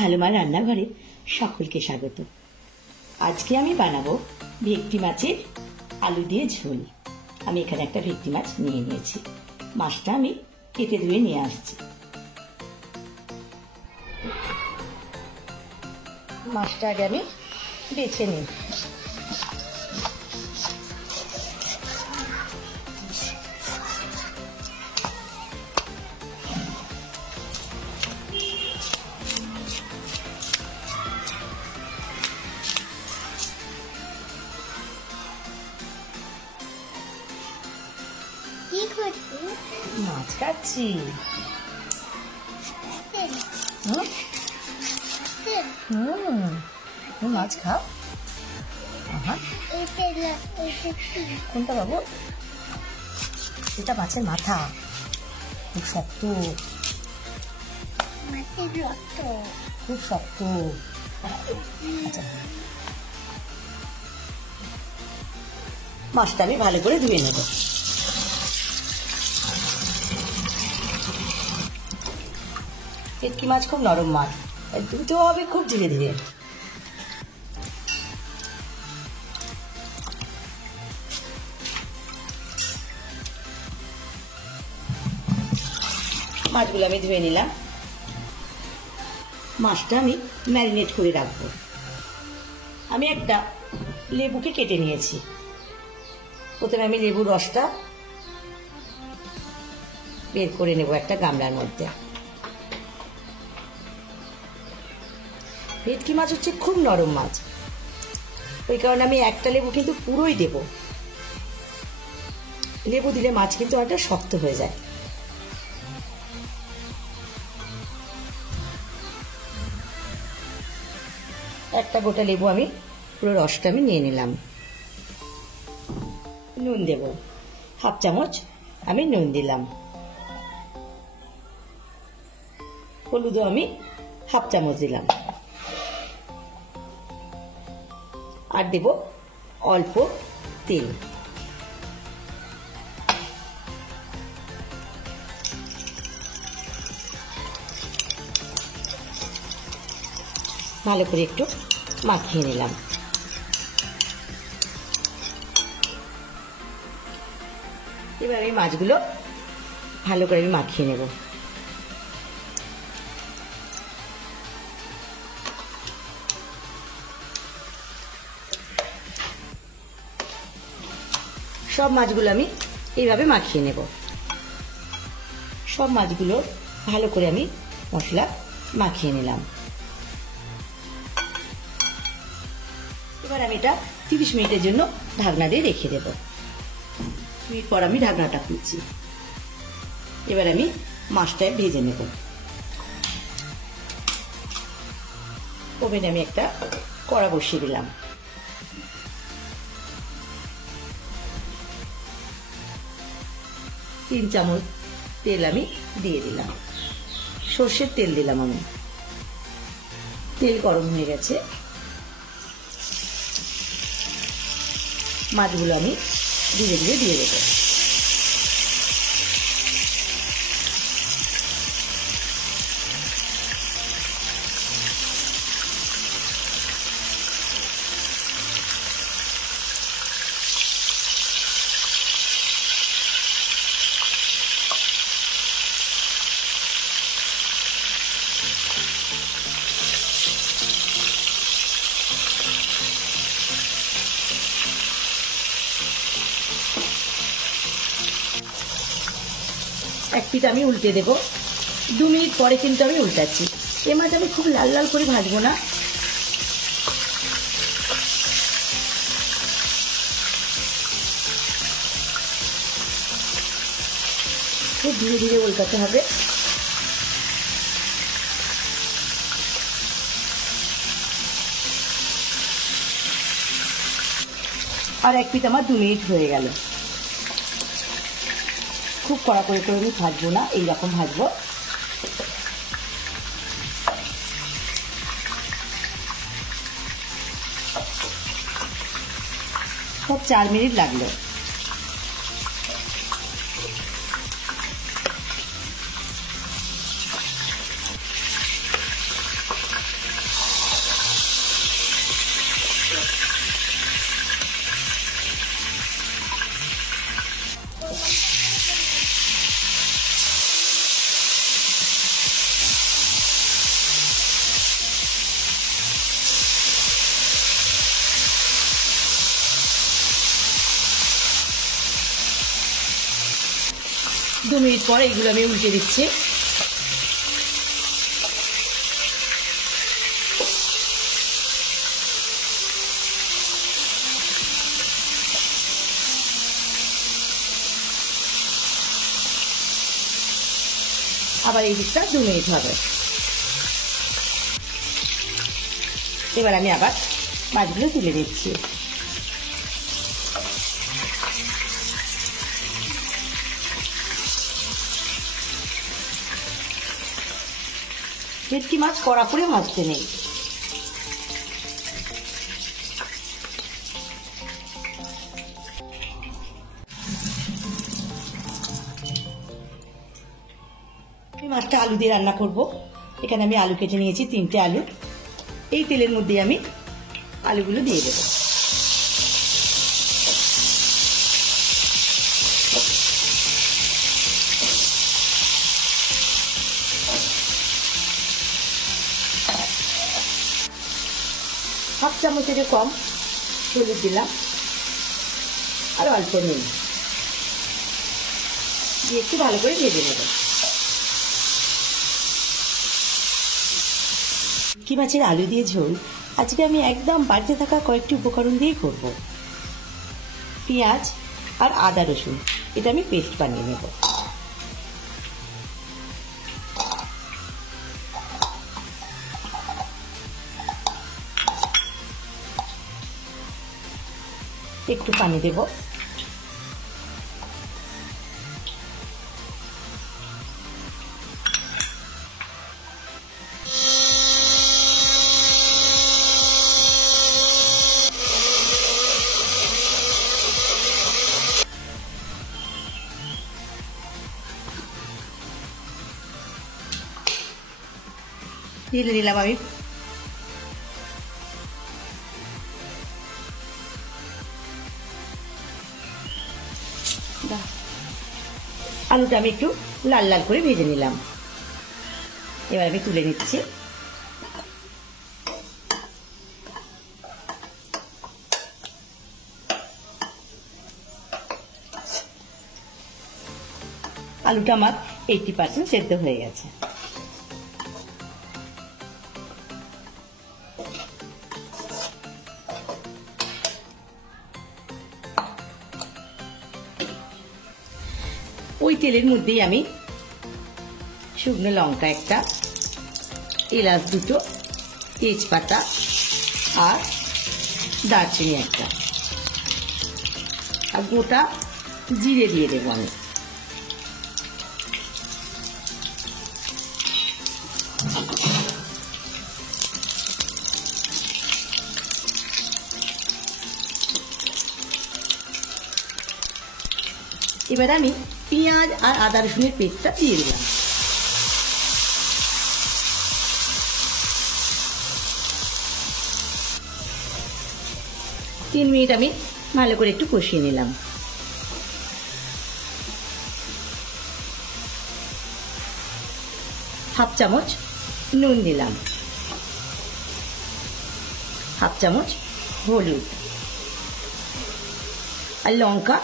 ভালো মা রান্নাঘরে সকলকে স্বাগত। আজকে আমি বানাবো ভেটকি মাছের আলু দিয়ে ঝোল। আমি এখানে একটা ভেটকি মাছ নিয়ে নিয়েছি। মাছটা আমি কেটে ধুয়ে নিয়ে আসছি। মাছটা আগে আমি বেছে নিই। মাছ কাটছি। মাছ খাও। কোনটা বাবু? এটা মাছের মাথা, খুব শক্ত, খুব শক্ত। আচ্ছা, মাছটা আমি ভালো করে ধুয়ে নেব। ভেটকি মাছ খুব নরম মাছ, ধুতে হবে খুব ধীরে ধীরে। মাছগুলো আমি ধুয়ে নিলাম। মাছটা আমি ম্যারিনেট করে রাখবো। আমি একটা লেবুকে কেটে নিয়েছি। প্রথমে আমি লেবুর রসটা বের করে নেব একটা গামলার মধ্যে। ভেটকি মাছ হচ্ছে খুব নরম মাছ, ওই কারণে আমি একটা লেবু কিন্তু পুরোই দেব। লেবু দিলে মাছ কিন্তু অনেকটা শক্ত হয়ে যায়। একটা গোটা লেবু আমি পুরো রসটা আমি নিয়ে নিলাম। নুন দেব, হাফ চামচ আমি নুন দিলাম। হলুদও আমি হাফ চামচ দিলাম। আর দেব অল্প তেল। ভালো করে একটু মাখিয়ে নিলাম। এবার এই মাছগুলো ভালো করে আমি মাখিয়ে নেব। সব মাছগুলো আমি এইভাবে মাখিয়ে নেব। সব মাছগুলো ভালো করে আমি মশলা মাখিয়ে নিলাম। এবার আমি এটা 30 মিনিটের জন্য ঢাকনা দিয়ে রেখে দেব। মিনিট পর আমি ঢাকনাটা খুলছি। এবার আমি মাছটায় ভেজে নেব। ওভেনে আমি একটা কড়া বসিয়ে দিলাম। তিন চামচ তেল আমি দিয়ে দিলাম। সর্ষের তেল দিলাম আমি। তেল গরম হয়ে গেছে। মাছগুলো আমি ধীরে ধীরে দিয়ে দেবো। এক পিঠ আমি উল্টে দেব। 2 মিনিট পরে কিন্তু আমি উল্টাচ্ছি। এ মাছ আমি খুব লাল লাল করে ভাজবো না। খুব ধীরে ধীরে উল্টাতে হবে। আর এক পিঠ আমার 2 মিনিট হয়ে গেল। খুব কড়া করে আমি ভাজবো না, এইরকম ভাজবো। সব 4 মিনিট লাগলো। মিনিট পর এইগুলো আমি উল্টে দিচ্ছি। আবার এই দিকটা 2 মিনিট হবে। এবার আমি আবার মাছগুলো তুলে দিচ্ছি। ভেটকি মাছ কড়া করে ভাজতে নেই। আমি মাছটা আলু দিয়ে রান্না করব। এখানে আমি আলু কেটে নিয়েছি, 3টে আলু। এই তেলের মধ্যে আমি আলুগুলো দিয়ে দেব। হাফ চামচের কম হলুদ দিলাম, আর অল্প নুন দিয়ে একটু ভালো করে ভেজে নেব। ভেটকি মাছের আলু দিয়ে ঝোল আজকে আমি একদম বাড়িতে থাকা কয়েকটি উপকরণ দিয়েই করব। পেঁয়াজ আর আদা রসুন এটা আমি পেস্ট বানিয়ে নেব। একটু পানি দেব। ঢেলে নিলাম আমি আলুটা আমি একটু লাল লাল করে ভেজে নিলাম। এবার আমি তুলে নিচ্ছি। আলুটা আমার 80% সেদ্ধ হয়ে গেছে। ওই তেলের মধ্যেই আমি শুকনো লঙ্কা একটা, এলাচ 2টো, তেজপাতা আর দারচিনি একটা, আর গোটা জিরে দিয়ে দেবো আমি। এবার আমি পেঁয়াজ আর আদা রসুনের পেস্টটা দিয়ে দিলাম। তিন মিনিট আমি ভালো করে একটু কষিয়ে নিলাম। হাফ চামচ নুন দিলাম, হাফ চামচ হলুদ, আর লঙ্কা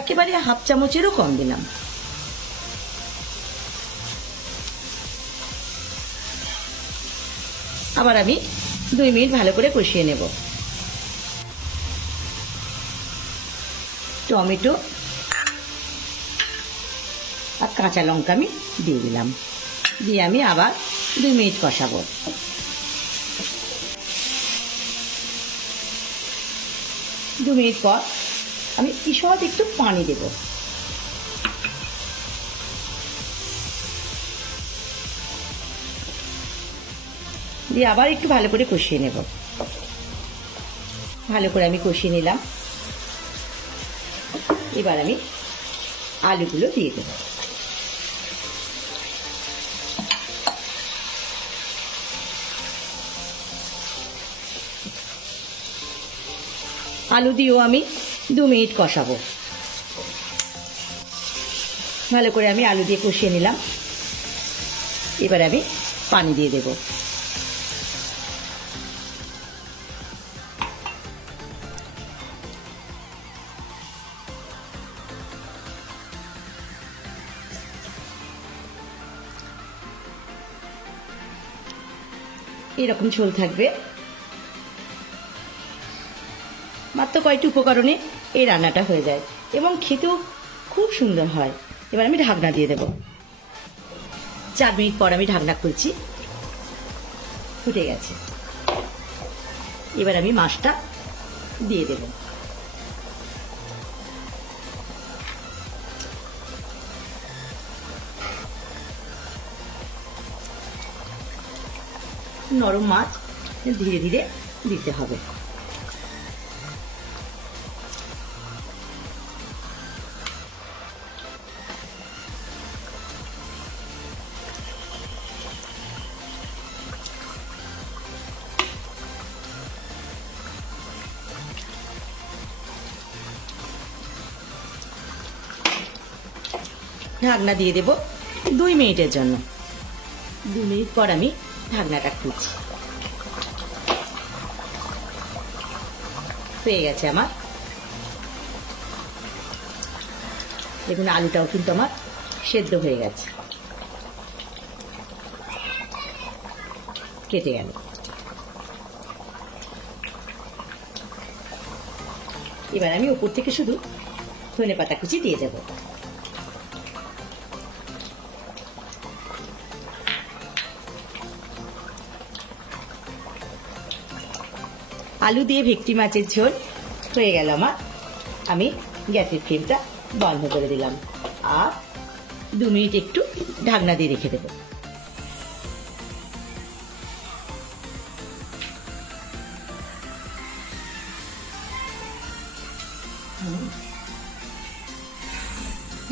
একেবারে হাফ চামচেরও কম দিলাম। আবার আমি 2 মিনিট ভালো করে কষিয়ে নেব। টমেটো আর কাঁচা লঙ্কা আমি দিয়ে দিলাম, দিয়ে আমি আবার 2 মিনিট কষাবো। দু মিনিট পর আমি ঈষৎ একটু পানি দেব। দিয়ে আবার একটু ভালো করে কষিয়ে নেব। ভালো করে আমি কষিয়ে নিলাম। এবার আমি আলুগুলো দিয়ে দেব। আলু দিয়েও আমি 2 মিনিট কষাবো। ভালো করে আমি আলু দিয়ে কষিয়ে নিলাম। এবার আমি পানি দিয়ে দেব। এরকম ঝোল থাকবে। মাত্র কয়েকটি উপকরণে এই রান্নাটা হয়ে যায় এবং খেতেও খুব সুন্দর হয়। এবার আমি ঢাকনা দিয়ে দেব। 4 মিনিট পর আমি ঢাকনা খুলছি, ফুটে গেছে। এবার আমি মাছটা দিয়ে দেব। নরম মাছ ধীরে ধীরে দিতে হবে। ঢাকনা দিয়ে দেব 2 মিনিটের জন্য। 2 মিনিট পর আমি ঢাকনাটা খুলছি। হয়ে গেছে আমার। দেখুন আলুটাও কিন্তু আমার সেদ্ধ হয়ে গেছে, কেটে গেল। এবার আমি উপর থেকে শুধু ধনেপাতা কুচি দিয়ে দেব। আলু দিয়ে ভেটকি মাছের ঝোল হয়ে গেল আমার। আমি গ্যাসের ফ্লেমটা বন্ধ করে দিলাম আর 2 মিনিট একটু ঢাকনা দিয়ে রেখে দেব।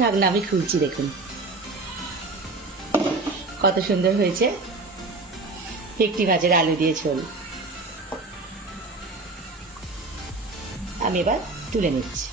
ঢাকনা আমি খুলছি, দেখুন কত সুন্দর হয়েছে ভেটকি মাছের আলু দিয়ে ঝোল। আমি এবার তুলে নিচ্ছি।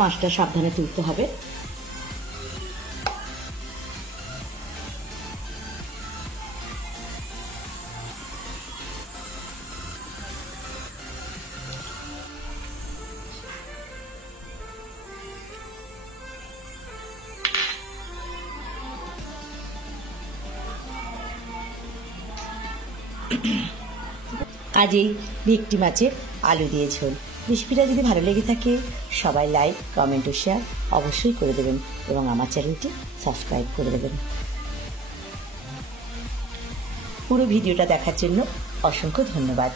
মাছটা সাবধানে তুলতে হবে। আজ এই ভেটকি মাছের আলু দিয়ে ঝোল। রেসিপিটা যদি ভালো লেগে থাকে সবাই লাইক, কমেন্ট ও শেয়ার অবশ্যই করে দেবেন এবং আমার চ্যানেলটি সাবস্ক্রাইব করে দেবেন। পুরো ভিডিওটা দেখার জন্য অসংখ্য ধন্যবাদ।